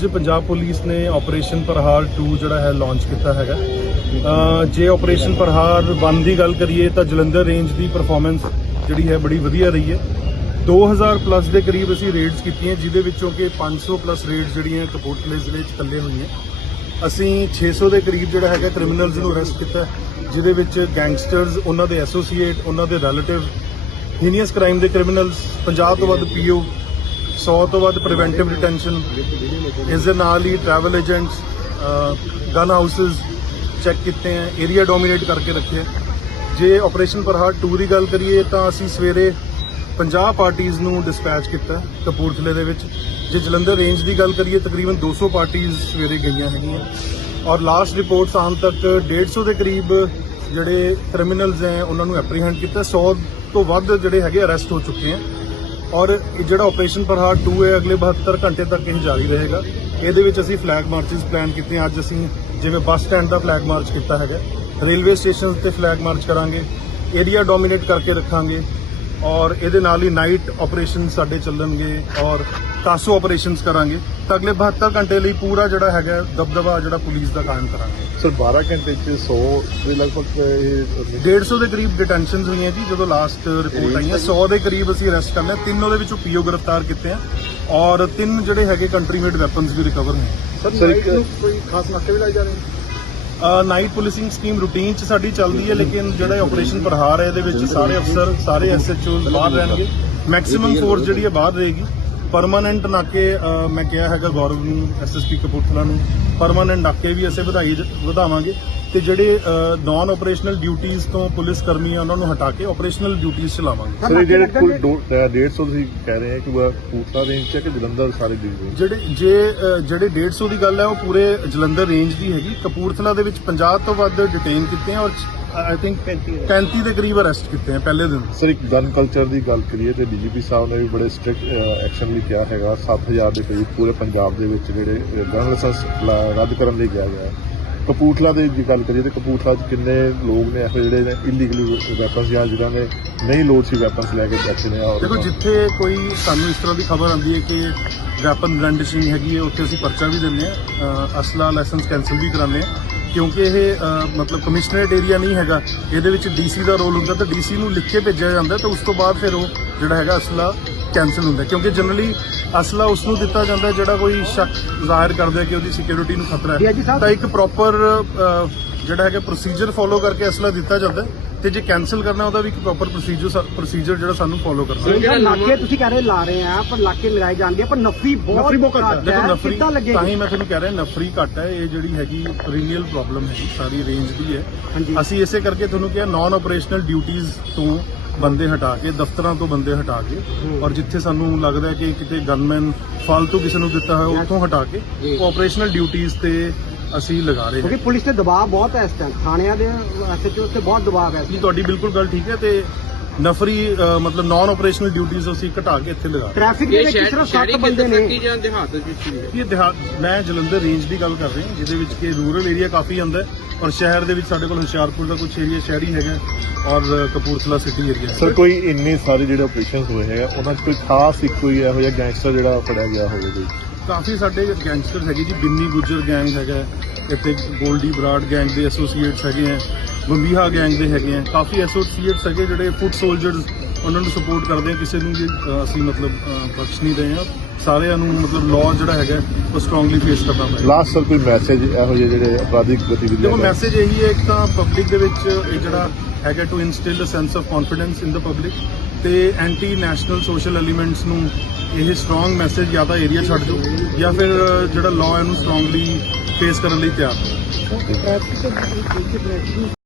ਅੱਜ ਪੰਜਾਬ ਪੁਲਿਸ ਨੇ ਆਪਰੇਸ਼ਨ ਪ੍ਰਹਾਰ 2 ਜਿਹੜਾ ਹੈ ਲਾਂਚ ਕੀਤਾ ਹੈਗਾ। ਜੇ ਆਪਰੇਸ਼ਨ ਪ੍ਰਹਾਰ 1 ਦੀ ਗੱਲ ਕਰੀਏ ਤਾਂ ਜਲੰਧਰ ਰੇਂਜ ਦੀ ਪਰਫਾਰਮੈਂਸ ਜਿਹੜੀ ਹੈ ਬੜੀ ਵਧੀਆ ਰਹੀ ਹੈ। 2000 ਪਲੱਸ ਦੇ ਕਰੀਬ ਅਸੀਂ ਰੇਡਸ ਕੀਤੀਆਂ ਜਿਹਦੇ ਵਿੱਚੋਂ ਕਿ 500 ਪਲੱਸ ਰੇਡਸ ਜਿਹੜੀਆਂ ਕਪੂਰਥਲੇ ਜ਼ਿਲ੍ਹੇ 'ਚ ਇਕੱਲੇ ਹੋਈਆਂ। ਅਸੀਂ 600 ਦੇ ਕਰੀਬ ਜਿਹੜਾ ਹੈਗਾ ਕ੍ਰਿਮੀਨਲਸ ਨੂੰ ਅਰੈਸਟ ਕੀਤਾ ਜਿਹਦੇ ਵਿੱਚ ਗੈਂਗਸਟਰਸ ਉਹਨਾਂ ਦੇ ਐਸੋਸੀਏਟ ਉਹਨਾਂ ਦੇ ਰਿਲੇਟਿਵ ਹੀਨੀਅਸ ਕ੍ਰਾਈਮ ਦੇ ਕ੍ਰਿਮੀਨਲਸ 50 ਤੋਂ ਵੱਧ ਪੀਓ 100 ਤੋਂ ਵੱਧ ਪ੍ਰੀਵੈਂਟਿਵ ਡਿਟੈਂਸ਼ਨ ਇਸ ਦੇ ਨਾਲ ਹੀ travel agents gun houses check ਕੀਤੇ ਹੈ ਏਰੀਆ ਡੋਮੀਨੇਟ ਕਰਕੇ ਰੱਖਿਆ ਜੇ ਆਪਰੇਸ਼ਨ ਪ੍ਰਹਾਰ 2 ਦੀ ਗੱਲ ਕਰੀਏ ਤਾਂ ਅਸੀਂ ਸਵੇਰੇ 50 ਪਾਰਟੀਆਂ ਨੂੰ ਡਿਸਪੈਚ ਕੀਤਾ ਕਪੂਰਥਲੇ ਦੇ ਵਿੱਚ। ਜੇ ਜਲੰਧਰ ਰੇਂਜ ਦੀ ਗੱਲ ਕਰੀਏ, ਤਕਰੀਬਨ 200 ਪਾਰਟੀਆਂ ਸਵੇਰੇ ਗਈਆਂ ਹੈਗੀਆਂ ਔਰ ਲਾਸਟ ਰਿਪੋਰਟਸ ਆਉਣ ਤੱਕ 150 ਦੇ ਕਰੀਬ ਜਿਹੜੇ ਕ੍ਰਿਮੀਨਲਸ ਹੈ, ਉਹਨਾਂ ਨੂੰ ਐਪਰੀਹੈਂਡ ਕੀਤਾ 100 ਤੋਂ ਵੱਧ ਜਿਹੜੇ ਹੈਗੇ ਅਰੈਸਟ ਹੋ ਚੁੱਕੇ ਹੈ। ਔਰ ਇਹ ਜਿਹੜਾ ਆਪਰੇਸ਼ਨ ਪ੍ਰਹਾਰ 2 ਹੈ, ਅਗਲੇ 72 ਘੰਟੇ ਤੱਕ ਇਹ ਜਾਰੀ ਰਹੇਗਾ। ਇਹਦੇ ਵਿੱਚ ਅਸੀਂ ਫਲੈਗ ਮਾਰਚਸ ਪਲਾਨ ਕੀਤੇ ਅੱਜ ਅਸੀਂ ਜਿਵੇਂ ਬੱਸ ਸਟੈਂਡ ਦਾ ਫਲੈਗ ਮਾਰਚ ਕੀਤਾ ਹੈਗਾ। ਰੇਲਵੇ ਸਟੇਸ਼ਨਸ ਤੇ ਫਲੈਗ ਮਾਰਚ ਕਰਾਂਗੇ। ਏਰੀਆ ਡੋਮੀਨੇਟ ਕਰਕੇ ਰੱਖਾਂਗੇ। ਔਰ ਇਹਦੇ ਨਾਲ ਹੀ ਨਾਈਟ ਆਪਰੇਸ਼ਨ ਸਾਡੇ ਚੱਲਣਗੇ। ਔਰ ਤਾਸੋ ਆਪਰੇਸ਼ਨਸ ਕਰਾਂਗੇ ਤਾਂ ਅਗਲੇ 72 ਘੰਟੇ ਲਈ ਪੂਰਾ ਜਿਹੜਾ ਹੈਗਾ ਦਬਦਬਾ ਜਿਹੜਾ ਪੁਲਿਸ ਦਾ ਕਾਇਮ ਕਰਾਂਗੇ। ਸਰ 12 ਘੰਟੇ ਚ 100 ਦੇ ਲਗਭਗ ਇਹ 150 ਦੇ ਕਰੀਬ ਡਿਟੈਂਸ਼ਨਸ ਹੋਈਆਂ ਜੀ ਜਦੋਂ ਲਾਸਟ ਰਿਪੋਰਟ ਆਈ ਹੈ। 100 ਦੇ ਕਰੀਬ ਅਸੀਂ ਅਰੈਸਟ ਕਰ ਲਿਆ। ਤਿੰਨ ਉਹਦੇ ਵਿੱਚੋਂ ਪੀਓ ਗ੍ਰਿਫਤਾਰ ਕੀਤੇ ਆ ਔਰ ਤਿੰਨ ਜਿਹੜੇ ਹੈਗੇ ਕੰਟਰੀ ਮੇਡ ਵੈਪਨਸ ਵੀ ਰਿਕਵਰ ਹੋਏ ਸਰ ਇੱਕ ਕੋਈ ਖਾਸ ਨਾਕੇ ਵੀ ਲਾਏ ਜਾ ਰਹੇ ਨੇ? ਨਾਈਟ ਪੁਲਿਸਿੰਗ ਸਕੀਮ ਰੂਟੀਨ ਚ ਸਾਡੀ ਚੱਲਦੀ ਹੈ ਲੇਕਿਨ ਜਿਹੜਾ ਆਪਰੇਸ਼ਨ ਪ੍ਰਹਾਰ ਹੈ ਇਹਦੇ ਵਿੱਚ ਸਾਰੇ ਅਫਸਰ ਸਾਰੇ ਐਸਐਚਓਜ਼ ਬਾਹਰ ਰਹਿਣਗੇ। ਮੈਕਸਿਮਮ ਫੋਰਸ ਜਿਹੜੀ ਹੈ ਬਾਹਰ ਰਹੇਗੀ। ਪਰਮਾਨੈਂਟ ਨਾਕੇ ਮੈਂ ਕਿਹਾ ਹੈਗਾ ਗੌਰਵ ਨੂੰ ਐਸਐਸਪੀ ਕਪੂਰਥਲਾ ਨੂੰ ਪਰਮਾਨੈਂਟ ਨਾਕੇ ਵੀ ਅਸੀਂ ਵਧਾਈ ਵਧਾਵਾਂਗੇ। ਤੇ ਜਿਹੜੇ ਨਾਨ ਆਪਰੇਸ਼ਨਲ ਡਿਊਟੀਆਂ ਤੋਂ ਪੁਲਿਸ ਕਰਮੀ ਆ ਉਹਨਾਂ ਨੂੰ ਹਟਾ ਕੇ ਆਪਰੇਸ਼ਨਲ ਡਿਊਟੀਆਂ ਚਲਾਵਾਂਗੇ। ਸਰ ਜਿਹੜੇ ਕੁੱਲ ਦੋ- ਅ, 150 ਤੁਸੀਂ ਕਹਿ ਰਹੇ ਹੋ ਕਿ ਉਹ ਪੂਰਤਾ ਰੇਂਜ ਚ ਕਿ ਜਲੰਧਰ ਸਾਰੇ ਦੀ ਰੇਂਜ ਜਿਹੜੇ ਜੇ ਜਿਹੜੇ 150 ਦੀ ਗੱਲ ਹੈ ਉਹ ਪੂਰੇ ਜਲੰਧਰ ਰੇਂਜ ਦੀ ਹੈਗੀ। ਕਪੂਰਥਲਾ ਦੇ ਵਿੱਚ 50 ਤੋਂ ਵੱਧ ਡਿਟੇਨ ਕੀਤੇ ਆ ਔਰ ਆਈ ਥਿੰਕ 35 ਦੇ ਕਰੀਬ ਅਰੈਸਟ ਕੀਤੇ ਆ ਪਹਿਲੇ ਦਿਨ। ਸਰ ਇੱਕ ਗਨ ਕਲਚਰ ਦੀ ਗੱਲ ਕਰੀਏ ਤੇ ਡੀਜੀਪੀ ਸਾਹਿਬ ਨੇ ਵੀ ਬੜੇ ਸਟ੍ਰਿਕਟ ਐਕਸ਼ਨ ਲਈ ਕਿਹਾ ਹੈਗਾ। 7000 ਦੇ ਕਰੀਬ ਪੂਰੇ ਪੰਜਾਬ ਦੇ ਵਿੱਚ ਜਿਹੜੇ ਗਨ ਲਾਇਸੈਂਸ ਰੱਦ ਕਰਨ ਲਈ ਗਿਆ ਗਿਆ ਹੈ। ਕਪੂਰਥਲਾ ਦੇ ਦੀ ਗੱਲ ਕਰੀਏ ਤੇ ਕਪੂਰਥਲਾ 'ਚ ਕਿੰਨੇ ਲੋਕ ਨੇ ਇਹੋ ਜਿਹੜੇ ਨੇ ਇਲੀਗਲ ਵੈਪਨਸ ਜਾਂ ਜਿਹਨਾਂ ਨੇ ਨਹੀਂ ਲੋਡ ਸੀ ਵੈਪਨਸ ਲੈ ਕੇ ਬੈਠੇ ਨੇ ਔਰ ਦੇਖੋ ਜਿੱਥੇ ਕੋਈ ਸਾਨੂੰ ਇਸ ਤਰ੍ਹਾਂ ਦੀ ਖਬਰ ਆਉਂਦੀ ਹੈ ਕਿ ਵੈਪਨ ਬ੍ਰਾਂਡਿਸ਼ਿੰਗ ਹੈਗੀ ਹੈ ਉੱਥੇ ਅਸੀਂ ਪਰਚਾ ਵੀ ਦਿੰਦੇ ਆ ਅਸਲਾ ਲਾਇਸੈਂਸ ਕੈਨਸਲ ਵੀ ਕਰਾਉਂਦੇ ਆ ਕਿਉਂਕਿ ਇਹ ਮਤਲਬ ਕਮਿਸ਼ਨਰੇਟ ਏਰੀਆ ਨਹੀਂ ਹੈਗਾ। ਇਹਦੇ ਵਿੱਚ ਡੀਸੀ ਦਾ ਰੋਲ ਹੁੰਦਾ ਤਾਂ ਡੀਸੀ ਨੂੰ ਲਿਖ ਕੇ ਭੇਜਿਆ ਜਾਂਦਾ ਤਾਂ ਉਸ ਤੋਂ ਬਾਅਦ ਫਿਰ ਉਹ ਜਿਹੜਾ ਹੈਗਾ ਅਸਲਾ ਕੈਨਸਲ ਹੁੰਦਾ। ਕਿਉਂਕਿ ਜਨਰਲੀ ਅਸਲਾ ਉਸ ਨੂੰ ਦਿੱਤਾ ਜਾਂਦਾ ਜਿਹੜਾ ਕੋਈ ਸ਼ੱਕ ਜ਼ਾਹਿਰ ਕਰਦਾ ਕਿ ਉਹਦੀ ਸਿਕਿਉਰਿਟੀ ਨੂੰ ਖਤਰਾ ਹੈ। ਤਾਂ ਇੱਕ ਪ੍ਰੋਪਰ ਜਿਹੜਾ ਹੈਗਾ ਪ੍ਰੋਸੀਜਰ ਫੋਲੋ ਕਰਕੇ ਅਸਲਾ ਦਿੱਤਾ ਜਾਂਦਾ ਤੇ ਜੇ ਕੈਨਸਲ ਕਰਨਾ ਉਹਦਾ ਵੀ ਇੱਕ ਪ੍ਰੋਪਰ ਪ੍ਰੋਸੀਜਰ ਪ੍ਰੋਸੀਜਰ ਜਿਹੜਾ ਸਾਨੂੰ ਫੋਲੋ ਕਰਨਾ ਹੈ ਜਿਹੜਾ ਨਾਕੇ ਤੁਸੀਂ ਕਹਿ ਰਹੇ ਲਾ ਰਹੇ ਆ ਪਰ ਨਾਕੇ ਲਗਾਏ ਜਾਂਦੇ ਆ ਪਰ ਨਫਰੀ ਬਹੁਤ ਨਫਰੀ ਬਹੁਤ ਘੱਟ ਹੈ। ਦੇਖੋ ਨਫਰੀ ਕਿੱਦਾਂ ਲੱਗੇ ਤਾਂ ਹੀ ਮੈਂ ਤੁਹਾਨੂੰ ਕਹਿ ਰਿਹਾ ਨਫਰੀ ਘੱਟ ਹੈ। ਇਹ ਜਿਹੜੀ ਹੈਗੀ ਰੀਨੀਅਲ ਪ੍ਰੋਬਲਮ ਹੈ ਸਾਰੀ ਰੇਂਜ ਦੀ ਹੈ। ਅਸੀਂ ਇਸੇ ਕਰਕੇ ਤੁਹਾਨੂੰ ਕਿਹਾ ਨਾਨ ਆਪਰੇਸ਼ਨਲ ਡਿਊਟੀਆਂ ਤੋਂ ਬੰਦੇ ਹਟਾ ਕੇ ਦਫ਼ਤਰਾਂ ਤੋਂ ਬੰਦੇ ਹਟਾ ਕੇ ਔਰ ਜਿੱਥੇ ਸਾਨੂੰ ਲੱਗਦਾ ਹੈ ਕਿ ਕਿਤੇ ਗਨਮੈਨ ਫालतू ਕਿਸੇ ਨੂੰ ਦਿੱਤਾ ਹੈ ਉੱਥੋਂ ਹਟਾ ਕੇ ਆਪਰੇਸ਼ਨਲ ਡਿਊਟੀਆਂ ਤੇ ਅਸੀਂ ਲਗਾ ਰਹੇ ਹਾਂ। ਕਿਉਂਕਿ ਪੁਲਿਸ ਤੇ ਦਬਾਅ ਬਹੁਤ ਹੈ ਇਸ ਟਾਈਮ ਥਾਣਿਆਂ ਦੇ ਐਸਐਚਓ ਤੇ ਬਹੁਤ ਦਬਾਅ ਹੈ ਜੀ ਤੁਹਾਡੀ ਬਿਲਕੁਲ ਗੱਲ ਠੀਕ ਹੈ ਤੇ ਨਫਰੀ ਮਤਲਬ ਨਾਨ ਆਪਰੇਸ਼ਨਲ ਡਿਊਟੀਆਂ ਅਸੀਂ ਘਟਾ ਕੇ ਇੱਥੇ ਲਗਾ ਰਹੇ ਹਾਂ। ਟ੍ਰੈਫਿਕ ਦੇ ਵਿੱਚ ਸਿਰਫ ਸ਼ਹਿਰੀ 7 ਬੰਦੇ ਨੇ। ਕੀ ਜਾਂ ਦਿਹਾਤ ਵਿੱਚ ਇਹ ਦਿਹਾਤ ਮੈਂ ਜਲੰਧਰ ਰੇਂਜ ਦੀ ਗੱਲ ਕਰ ਰਿਹਾ ਜਿਹਦੇ ਵਿੱਚ ਕਿ ਰੂਰਲ ਏਰੀਆ ਕਾਫੀ ਆਉਂਦਾ ਹੈ ਔਰ ਸ਼ਹਿਰ ਦੇ ਵਿੱਚ ਸਾਡੇ ਕੋਲ ਹੁਸ਼ਿਆਰਪੁਰ ਦਾ ਕੁਝ ਏਰੀਆ ਸ਼ਹਿਰੀ ਹੈਗਾ ਔਰ ਕਪੂਰਥਲਾ ਸਿਟੀ ਏਰੀਆ ਸਰ ਕੋਈ ਇੰਨੇ ਸਾਰੇ ਜਿਹੜੇ ਆਪਰੇਸ਼ਨਸ ਹੋਏ ਹੈਗਾ ਉਹਨਾਂ 'ਚ ਕੋਈ ਖਾਸ ਇੱਕ ਕੋਈ ਇਹੋ ਜਿਹਾ ਗੈਂਗਸਟਰ ਜਿਹੜਾ ਫੜਿਆ ਗਿਆ ਹੋਵੇ ਕੋਈ? ਕਾਫੀ ਸਾਡੇ ਗੈਂਗਸਟਰ ਹੈਗੇ ਜੀ, ਬਿੰਨੀ ਗੁੱਜਰ ਗੈਂਗ ਹੈਗਾ ਇੱਥੇ ਗੋਲਡੀ ਬਰਾਡ ਗੈਂਗ ਦੇ ਐਸੋਸੀਏਟਸ ਹੈਗੇ ਆ ਬੰਬੀਹਾ ਗੈਂਗ ਦੇ ਹੈਗੇ ਆ। ਕਾਫੀ ਐਸੋਸੀਏਟਸ ਹੈਗੇ ਜਿਹੜੇ ਫੁੱਟ ਸੋਲਜਰਸ ਉਹਨਾਂ ਨੂੰ ਸਪੋਰਟ ਕਰਦੇ ਆ। ਕਿਸੇ ਨੂੰ ਵੀ ਅਸੀਂ ਮਤਲਬ ਬਖਸ਼ ਨਹੀਂ ਰਹੇ ਆ। ਸਾਰਿਆਂ ਨੂੰ ਮਤਲਬ ਲਾਅ ਜਿਹੜਾ ਹੈਗਾ ਉਹ ਸਟਰੋਂਗਲੀ ਫੇਸ ਕਰਨਾ ਪੈਂਦਾ ਲਾਸਟ ਸਰ ਕੋਈ ਮੈਸੇਜ ਇਹੋ ਜਿਹੇ ਜਿਹੜੇ ਅਪਰਾਧਿਕ ਗਤੀਵਿਧੀਆਂ ਦੇਖੋ ਮੈਸੇਜ ਇਹੀ ਹੈ ਇੱਕ ਤਾਂ ਪਬਲਿਕ ਦੇ ਵਿੱਚ ਇਹ ਜਿਹੜਾ ਹੈਗਾ to instil a sense of confidence in the public ਤੇ ਐਂਟੀ ਨੈਸ਼ਨਲ ਸੋਸ਼ਲ ਐਲੀਮੈਂਟਸ ਨੂੰ ਇਹ ਸਟਰੋਂਗ ਮੈਸੇਜ ਜਾਂ ਤਾਂ ਏਰੀਆ ਛੱਡ ਦਿਓ ਜਾਂ ਫਿਰ ਜਿਹੜਾ ਲਾਅ ਇਹਨੂੰ ਸਟਰੋਂਗਲੀ ਫੇਸ ਕਰਨ ਲਈ ਤਿਆਰ